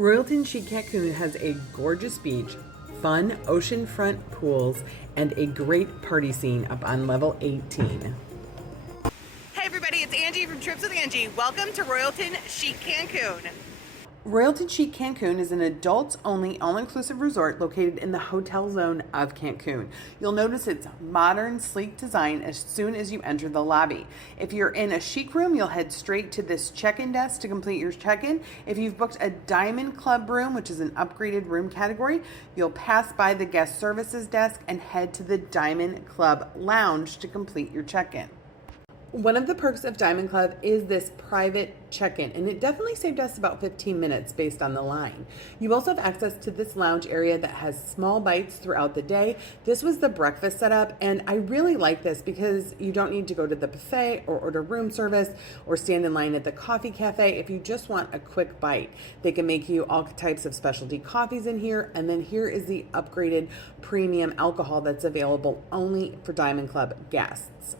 Royalton Chic Cancun has a gorgeous beach, fun oceanfront pools, and a great party scene up on level 18. Hey everybody, it's Angie from Trips with Angie. Welcome to Royalton Chic Cancun. Royalton Chic Cancun is an adults-only, all-inclusive resort located in the Hotel Zone of Cancun. You'll notice its modern, sleek design as soon as you enter the lobby. If you're in a chic room, you'll head straight to this check-in desk to complete your check-in. If you've booked a Diamond Club room, which is an upgraded room category, you'll pass by the guest services desk and head to the Diamond Club Lounge to complete your check-in. One of the perks of Diamond Club is this private check-in, and it definitely saved us about 15 minutes based on the line. You also have access to this lounge area that has small bites throughout the day. This was the breakfast setup, and I really like this because you don't need to go to the buffet or order room service or stand in line at the coffee cafe if you just want a quick bite. They can make you all types of specialty coffees in here, and then here is the upgraded premium alcohol that's available only for Diamond Club guests.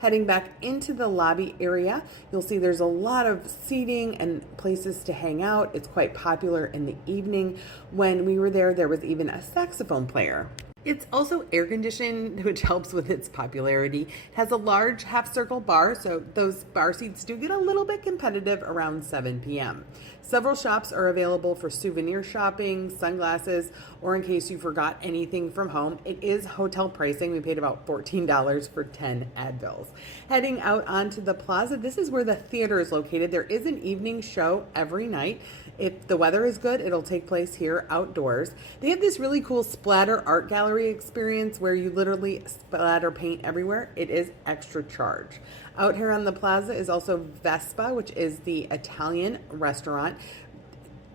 Heading back into the lobby area, you'll see there's a lot of seating and places to hang out. It's quite popular in the evening. When we were there, there was even a saxophone player. It's also air conditioned, which helps with its popularity. It has a large half circle bar, so those bar seats do get a little bit competitive around 7 p.m. Several shops are available for souvenir shopping, sunglasses, or in case you forgot anything from home. It is hotel pricing. We paid about $14 for 10 Advils. Heading out onto the Plaza, this is where the theater is located. There is an evening show every night. If the weather is good, it'll take place here outdoors. They have this really cool splatter art gallery experience where you literally splatter paint everywhere. It is extra charge. Out here on the Plaza is also Vespa, which is the Italian restaurant.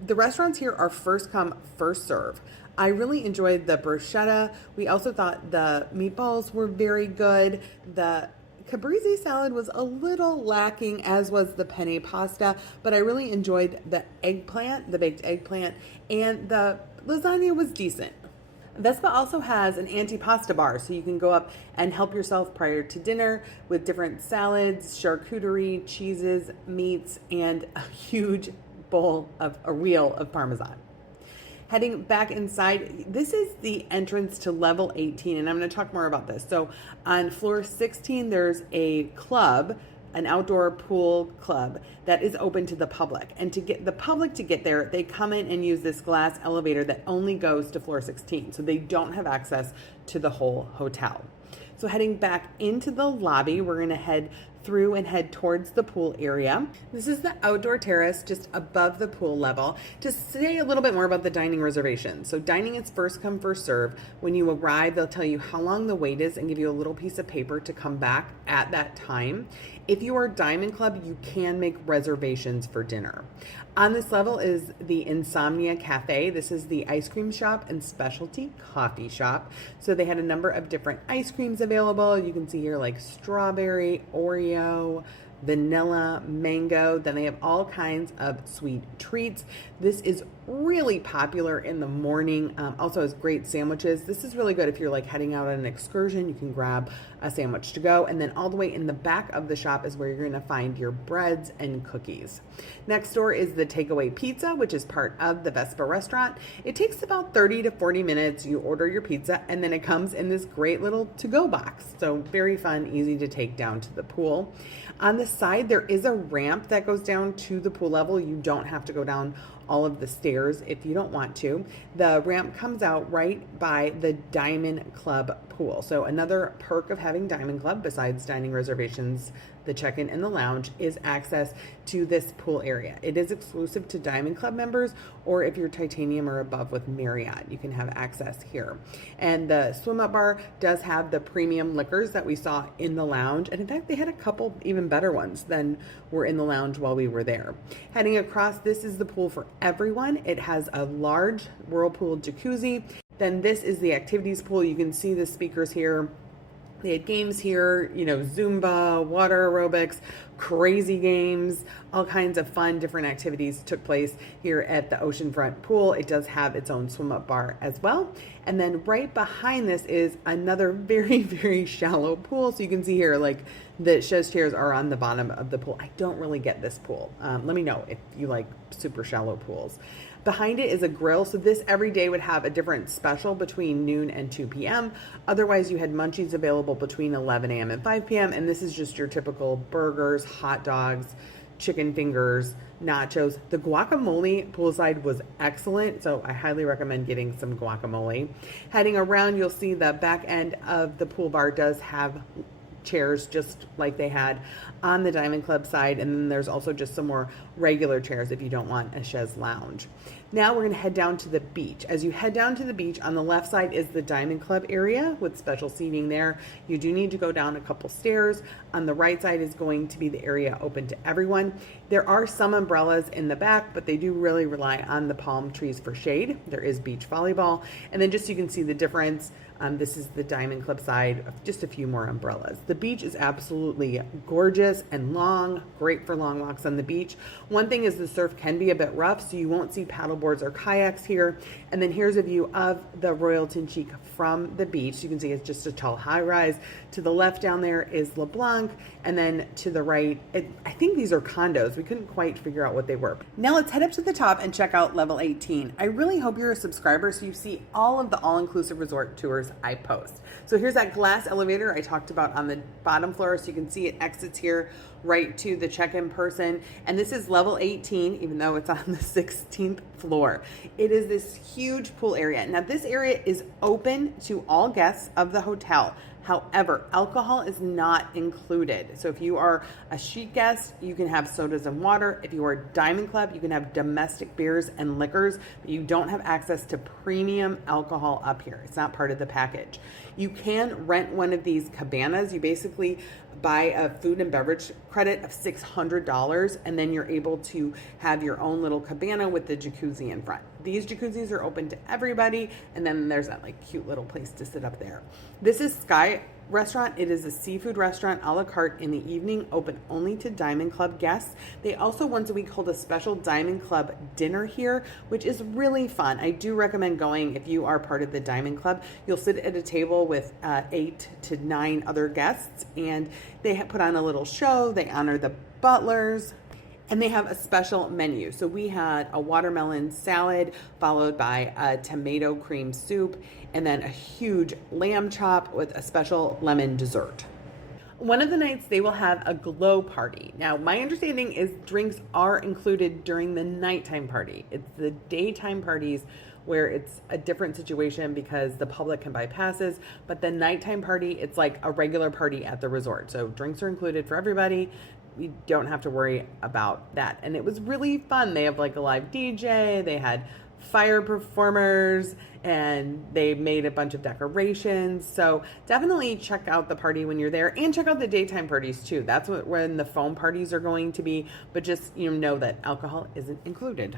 The restaurants here are first come, first serve. I really enjoyed the bruschetta. We also thought the meatballs were very good. The caprese salad was a little lacking, as was the penne pasta, but I really enjoyed the eggplant, the baked eggplant, and the lasagna was decent. Vespa also has an antipasta bar, so you can go up and help yourself prior to dinner with different salads, charcuterie, cheeses, meats, and a huge wheel of Parmesan. Heading back inside, this is the entrance to level 18, and I'm going to talk more about this. So on floor 16, there's a club, an outdoor pool club that is open to the public. And to get the public to get there, they come in and use this glass elevator that only goes to floor 16. So they don't have access to the whole hotel. So heading back into the lobby, we're gonna head through and head towards the pool area. This is the outdoor terrace just above the pool level. To say a little bit more about the dining reservation. So dining is first come, first serve. When you arrive, they'll tell you how long the wait is and give you a little piece of paper to come back at that time. If you are Diamond Club, you can make reservations for dinner. On this level is the Insomnia Cafe. This is the ice cream shop and specialty coffee shop. So they had a number of different ice creams available. You can see here like strawberry, Oreo, vanilla, mango. Then they have all kinds of sweet treats. This is really popular in the morning. Also has great sandwiches. This is really good if you're like heading out on an excursion. You can grab a sandwich to go. And then all the way in the back of the shop is where you're going to find your breads and cookies. Next door is the takeaway pizza, which is part of the Vespa restaurant. It takes about 30 to 40 minutes. You order your pizza and then it comes in this great little to-go box. So very fun, easy to take down to the pool. On the side, there is a ramp that goes down to the pool level. You don't have to go down all of the stairs if you don't want to. The ramp comes out right by the Diamond Club pool. So another perk of having Diamond Club, besides dining reservations, the check-in and the lounge, is access to this pool area. It is exclusive to Diamond Club members, or if you're Titanium or above with Marriott, you can have access here. And the swim-up bar does have the premium liquors that we saw in the lounge. And in fact, they had a couple even better ones than were in the lounge while we were there. Heading across, this is the pool for everyone. It has a large whirlpool jacuzzi. Then this is the activities pool. You can see the speakers here. They had games here, you know, Zumba, water aerobics, crazy games, all kinds of fun, different activities took place here at the oceanfront pool. It does have its own swim up bar as well. And then right behind this is another very, very shallow pool. So you can see here, like the chaise chairs are on the bottom of the pool. I don't really get this pool. Let me know if you like super shallow pools. Behind it is a grill, so this every day would have a different special between noon and 2 p.m. Otherwise, you had munchies available between 11 a.m. and 5 p.m., and this is just your typical burgers, hot dogs, chicken fingers, nachos. The guacamole poolside was excellent, so I highly recommend getting some guacamole. Heading around, you'll see the back end of the pool bar does have chairs just like they had on the Diamond Club side, and then there's also just some more regular chairs if you don't want a chaise lounge. Now we're going to head down to the beach. As you head down to the beach, on the left side is the Diamond Club area with special seating there. You do need to go down a couple stairs. On the right side is going to be the area open to everyone. There are some umbrellas in the back, but they do really rely on the palm trees for shade. There is beach volleyball. And then just so you can see the difference, this is the Diamond Club side, just a few more umbrellas. The beach is absolutely gorgeous and long, great for long walks on the beach. One thing is the surf can be a bit rough, so you won't see paddle boards or kayaks here. And then here's a view of the Royalton Chic from the beach. You can see it's just a tall high rise. To the left down there is LeBlanc, and then to the right, I think these are condos. We couldn't quite figure out what they were. Now let's head up to the top and check out level 18. I really hope you're a subscriber so you see all of the all-inclusive resort tours I post. So here's that glass elevator I talked about on the bottom floor, so you can see it exits here right to the check-in person. And this is level 18, even though it's on the 16th floor. It is this huge pool area. Now this area is open to all guests of the hotel. However, alcohol is not included. So if you are a chic guest, you can have sodas and water. If you are Diamond Club, you can have domestic beers and liquors, but you don't have access to premium alcohol up here. It's not part of the package. You can rent one of these cabanas. You basically buy a food and beverage credit of $600, and then you're able to have your own little cabana with the jacuzzi in front. These jacuzzis are open to everybody, and then there's that like cute little place to sit up there. This is Sky Restaurant. It is a seafood restaurant a la carte in the evening, open only to Diamond Club guests. They also once a week hold a special Diamond Club dinner here, which is really fun. I do recommend going if you are part of the Diamond Club. You'll sit at a table with 8 to 9 other guests, and they put on a little show. They honor the butlers, and they have a special menu. So we had a watermelon salad followed by a tomato cream soup, and then a huge lamb chop with a special lemon dessert. One of the nights they will have a glow party. Now, my understanding is drinks are included during the nighttime party. It's the daytime parties where it's a different situation because the public can buy passes, but the nighttime party, it's like a regular party at the resort. So drinks are included for everybody. You don't have to worry about that. And it was really fun. They have like a live DJ, they had fire performers, and they made a bunch of decorations. So definitely check out the party when you're there, and check out the daytime parties too. That's when the foam parties are going to be, but just know that alcohol isn't included.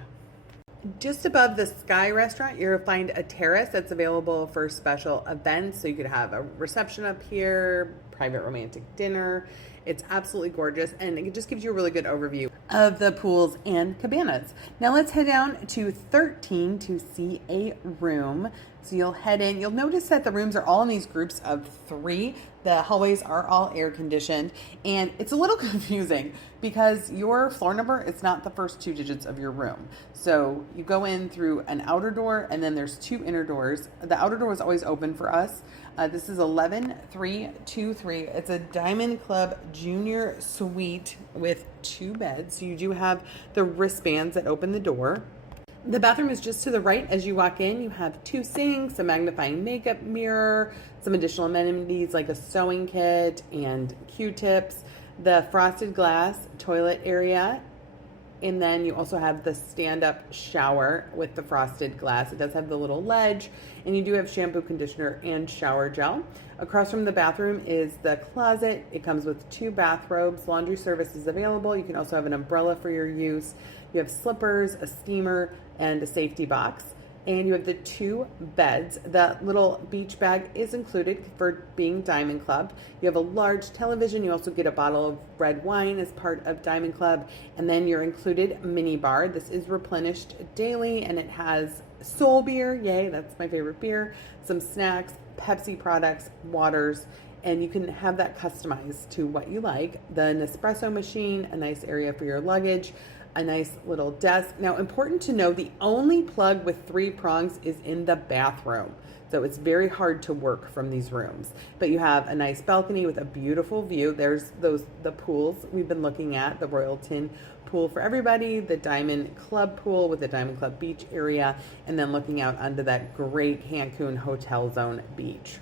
Just above the Sky Restaurant, you'll find a terrace that's available for special events. So you could have a reception up here, private romantic dinner. It's absolutely gorgeous, and it just gives you a really good overview of the pools and cabanas. Now let's head down to 13 to see a room. So you'll head in. You'll notice that the rooms are all in these groups of 3. The hallways are all air conditioned, and it's a little confusing because your floor number is not the first 2 digits of your room. So you go in through an outer door, and then there's 2 inner doors. The outer door is always open for us. This is 11323. It's a Diamond Club Junior Suite with 2 beds. So you do have the wristbands that open the door. The bathroom is just to the right as you walk in. You have 2 sinks, a magnifying makeup mirror, some additional amenities like a sewing kit and Q-tips, the frosted glass toilet area, and then you also have the stand-up shower with the frosted glass. It does have the little ledge, and you do have shampoo, conditioner, and shower gel. Across from the bathroom is the closet. It comes with 2 bathrobes. Laundry service is available. You can also have an umbrella for your use. You have slippers, a steamer, and a safety box. And you have the 2 beds. The little beach bag is included for being Diamond Club. You have a large television. You also get a bottle of red wine as part of Diamond Club. And then your included mini bar. This is replenished daily, and it has Soul beer. Yay, that's my favorite beer. Some snacks, Pepsi products, waters, and you can have that customized to what you like. The Nespresso machine, a nice area for your luggage. a nice little desk. Now, important to know, the only plug with 3 prongs is in the bathroom. So it's very hard to work from these rooms. But you have a nice balcony with a beautiful view. There's the pools we've been looking at, the Royalton pool for everybody, the Diamond Club pool with the Diamond Club beach area, and then looking out onto that great Cancun Hotel Zone beach.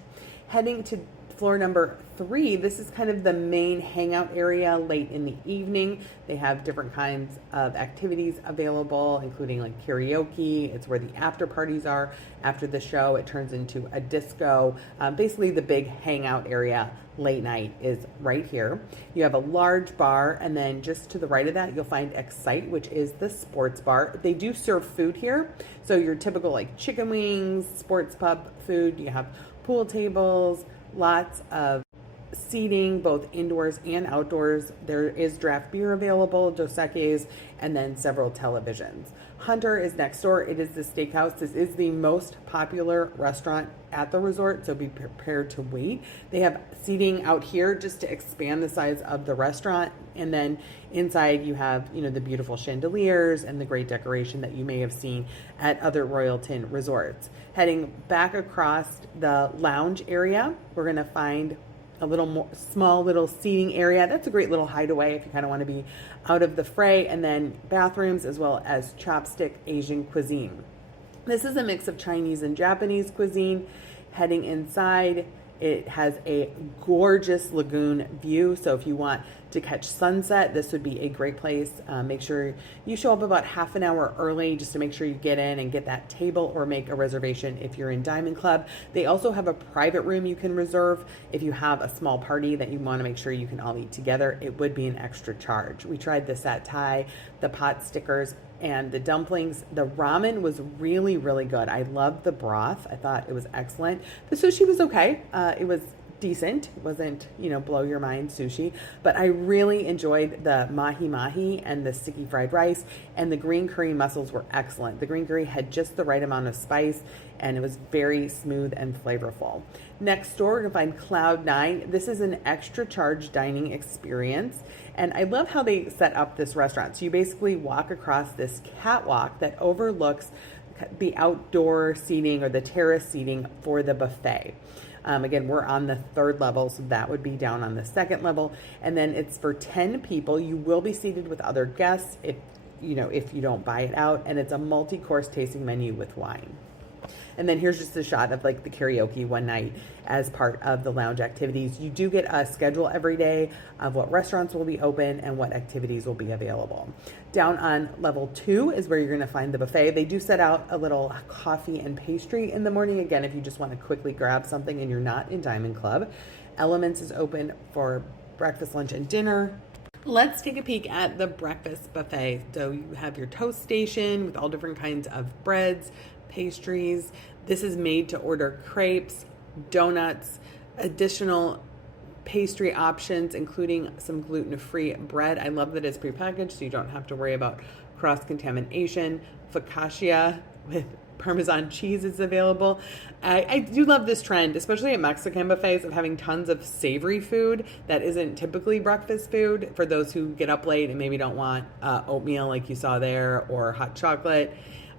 Heading to floor number 3, this is kind of the main hangout area late in the evening. They have different kinds of activities available, including like karaoke. It's where the after parties are. After the show, it turns into a disco. Basically, the big hangout area late night is right here. You have a large bar, and then just to the right of that, you'll find Excite, which is the sports bar. They do serve food here. So your typical like chicken wings, sports pub food. You have pool tables, lots of seating, both indoors and outdoors. There is draft beer available, Dos Equis, and then several televisions. Hunter is next door. It is the steakhouse. This is the most popular restaurant at the resort, so be prepared to wait. They have seating out here just to expand the size of the restaurant, and then inside you have, you know, the beautiful chandeliers and the great decoration that you may have seen at other Royalton resorts. Heading back across the lounge area, we're going to find a little more small little seating area. That's a great little hideaway if you kind of want to be out of the fray, and then bathrooms as well as chopstick Asian cuisine. This is a mix of Chinese and Japanese cuisine. Heading inside, it has a gorgeous lagoon view. So if you want to catch sunset, this would be a great place. Make sure you show up about half an hour early just to make sure you get in and get that table, or make a reservation if you're in Diamond Club. They also have a private room you can reserve if you have a small party that you want to make sure you can all eat together. It would be an extra charge. We tried the sat Thai, the pot stickers, and the dumplings. The ramen was really, really good. I loved the broth. I thought it was excellent. The sushi was okay. It was decent. It wasn't, you know, blow your mind sushi, but I really enjoyed the mahi mahi and the sticky fried rice, and the green curry mussels were excellent. The green curry had just the right amount of spice, and it was very smooth and flavorful. Next door, we're gonna find Cloud 9. This is an extra charge dining experience, and I love how they set up this restaurant. So you basically walk across this catwalk that overlooks the outdoor seating or the terrace seating for the buffet. Again, we're on the 3rd level, so that would be down on the 2nd level. And then it's for 10 people. You will be seated with other guests if you don't buy it out. And it's a multi-course tasting menu with wine. And then here's just a shot of like the karaoke one night as part of the lounge activities. You do get a schedule every day of what restaurants will be open and what activities will be available. Down on level 2 is where you're going to find the buffet. They do set out a little coffee and pastry in the morning. Again, if you just want to quickly grab something and you're not in Diamond Club. Elements is open for breakfast, lunch, and dinner. Let's take a peek at the breakfast buffet. So you have your toast station with all different kinds of breads, pastries. This is made to order crepes, donuts, additional pastry options, including some gluten-free bread. I love that it's prepackaged, so you don't have to worry about cross-contamination. Focaccia with Parmesan cheese is available. I do love this trend, especially at Mexican buffets, of having tons of savory food that isn't typically breakfast food for those who get up late and maybe don't want oatmeal like you saw there, or hot chocolate.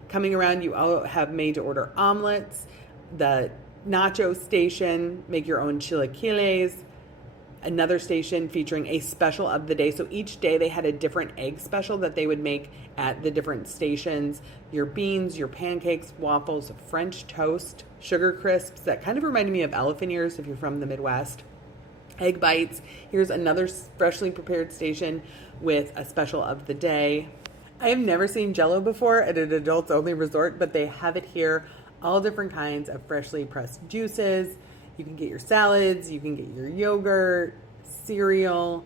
Coming around, you all have made to order omelets, the nacho station, make your own chilaquiles, another station featuring a special of the day. So each day they had a different egg special that they would make at the different stations. Your beans, your pancakes, waffles, French toast, sugar crisps that kind of reminded me of elephant ears if you're from the Midwest. Egg bites. Here's another freshly prepared station with a special of the day. I have never seen Jell-O before at an adults only resort, but they have it here. All different kinds of freshly pressed juices. You can get your salads, you can get your yogurt, cereal,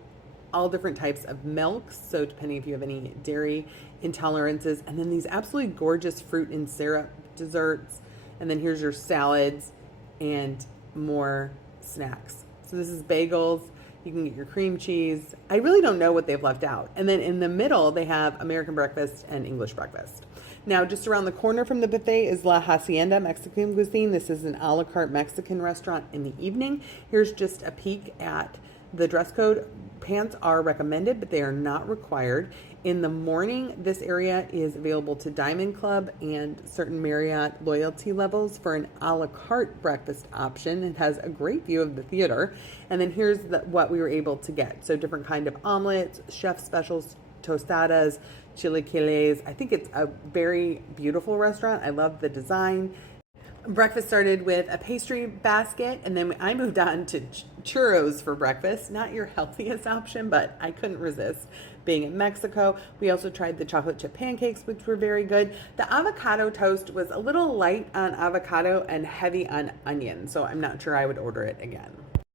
all different types of milks. So depending if you have any dairy intolerances, and then these absolutely gorgeous fruit and syrup desserts. And then here's your salads and more snacks. So this is bagels. You can get your cream cheese. I really don't know what they've left out. And then in the middle, they have American breakfast and English breakfast. Now, just around the corner from the buffet is La Hacienda Mexican Cuisine. This is an a la carte Mexican restaurant in the evening. Here's just a peek at the dress code. Pants are recommended, but they are not required. In the morning, this area is available to Diamond Club and certain Marriott loyalty levels for an a la carte breakfast option. It has a great view of the theater. And then here's what we were able to get. So different kind of omelets, chef specials, tostadas, chilaquiles. I think it's a very beautiful restaurant. I love the design. Breakfast started with a pastry basket, and then I moved on to churros for breakfast. Not your healthiest option, but I couldn't resist being in Mexico. We also tried the chocolate chip pancakes, which were very good. The avocado toast was a little light on avocado and heavy on onion, so I'm not sure I would order it again.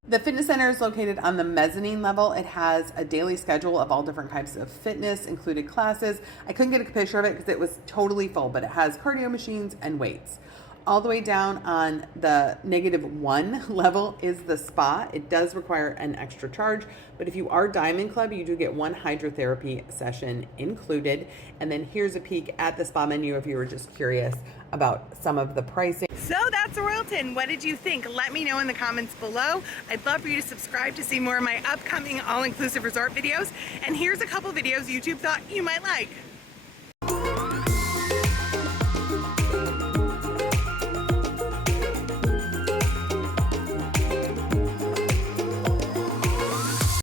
The fitness center is located on the mezzanine level. It has a daily schedule of all different types of fitness, included classes. I couldn't get a picture of it because it was totally full, but it has cardio machines and weights. All the way down on the -1 level is the spa. It does require an extra charge, but if you are Diamond Club, you do get one hydrotherapy session included. And then here's a peek at the spa menu if you were just curious about some of the pricing. So that's Royalton. What did you think? Let me know in the comments below. I'd love for you to subscribe to see more of my upcoming all-inclusive resort videos. And here's a couple videos YouTube thought you might like.